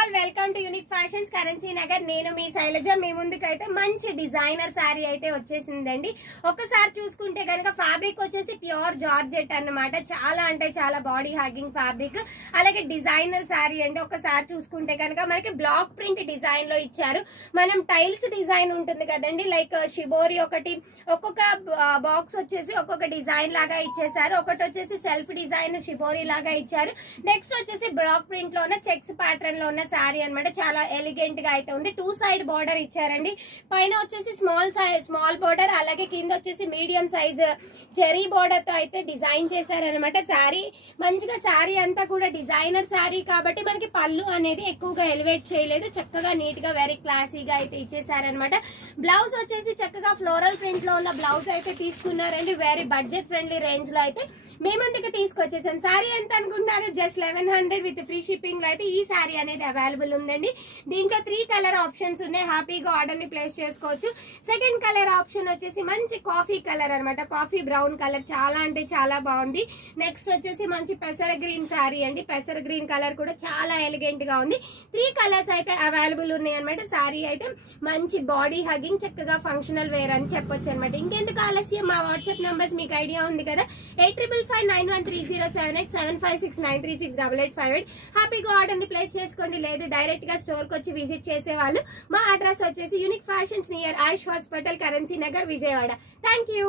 All welcome to unique fashions currency Nagar. నేను మీ శైలజ. మీ ముందుకైతే మంచి డిజైనర్ శారీ అయితే వచ్చేసిందండి. ఒకసారి చూసుకుంటే కనుక ఫ్యాబ్రిక్ వచ్చేసి ప్యూర్ జార్జెట్ అన్నమాట. చాలా అంటే చాలా బాడీ హ్యాగింగ్ ఫ్యాబ్రిక్, అలాగే డిజైనర్ శారీ అండి. ఒకసారి చూసుకుంటే కనుక మనకి బ్లాక్ ప్రింట్ డిజైన్ లో ఇచ్చారు. మనం టైల్స్ డిజైన్ ఉంటుంది కదండి, లైక్ షిబోరి ఒకటి, ఒక్కొక్క బాక్స్ వచ్చేసి ఒక్కొక్క డిజైన్ లాగా ఇచ్చేసారు. ఒకటి వచ్చేసి సెల్ఫ్ డిజైన్ షిబోరి లాగా ఇచ్చారు. నెక్స్ట్ వచ్చేసి బ్లాక్ ప్రింట్ లో ఉన్న చెక్స్ ప్యాటర్న్ లో ఉన్న శారీ అనమాట. చాలా ఎలిగెంట్ గా అయితే ఉంది. 2 సైడ్ బార్డర్ ఇచ్చారండి. పైన వచ్చేసి స్మాల్ బార్డర్, అలాగే కింద వచ్చేసి మీడియం సైజ్ జెరీ బార్డర్ తో అయితే డిజైన్ చేశారనమాట. శారీ మంచిగా, శారీ అంతా కూడా డిజైనర్ శారీ కాబట్టి మనకి పళ్ళు అనేది ఎక్కువగా ఎలివేట్ చేయలేదు. చక్కగా నీట్ గా వెరీ క్లాసీగా అయితే ఇచ్చేసారనమాట. బ్లౌజ్ వచ్చేసి చక్కగా ఫ్లోరల్ ప్రింట్ లో ఉన్న బ్లౌజ్ అయితే తీసుకున్నారండి. వెరీ బడ్జెట్ ఫ్రెండ్లీ రేంజ్ లో అయితే మీ ముందుకు తీసుకొచ్చేసాం. శారీ ఎంత అనుకుంటున్నారు? జస్ట్ 1100 విత్ ఫ్రీ షిప్పింగ్ లో అయితే ఈ శారీ అనేది అవైలబుల్ ఉందండి. దీంట్లో 3 కలర్ ఆప్షన్స్ ఉన్నాయి. హ్యాపీగా ఆర్డర్ ని ప్లేస్ చేసుకోవచ్చు. సెకండ్ కలర్ ఆప్షన్ వచ్చేసి మంచి కాఫీ కలర్ అనమాట. కాఫీ బ్రౌన్ కలర్ చాలా అంటే చాలా బాగుంది. నెక్స్ట్ వచ్చేసి మంచి పెసర గ్రీన్ శారీ అండి. పెసర గ్రీన్ కలర్ కూడా చాలా ఎలిగెంట్ గా ఉంది. 3 కలర్స్ అయితే అవైలబుల్ ఉన్నాయి అనమాట. శారీ అయితే మంచి బాడీ హగింగ్, చక్కగా ఫంక్షనల్ వేర్ అని చెప్పొచ్చు అనమాట. ఇంకెందుకు ఆలస్యం, మా వాట్సాప్ నంబర్స్ మీకు ఐడియా ఉంది కదా, 855913078756936888. హ్యాపీగా ఆర్డర్ ని ప్లేస్ చేసుకోండి. లేదు డైరెక్ట్ గా స్టోర్ కి వచ్చి విజిట్ చేసే వాళ్ళు, మా అడ్రస్ వచ్చేసి unique fashions near Ayush hospital, currency Nagar, Vijayawada. Thank you.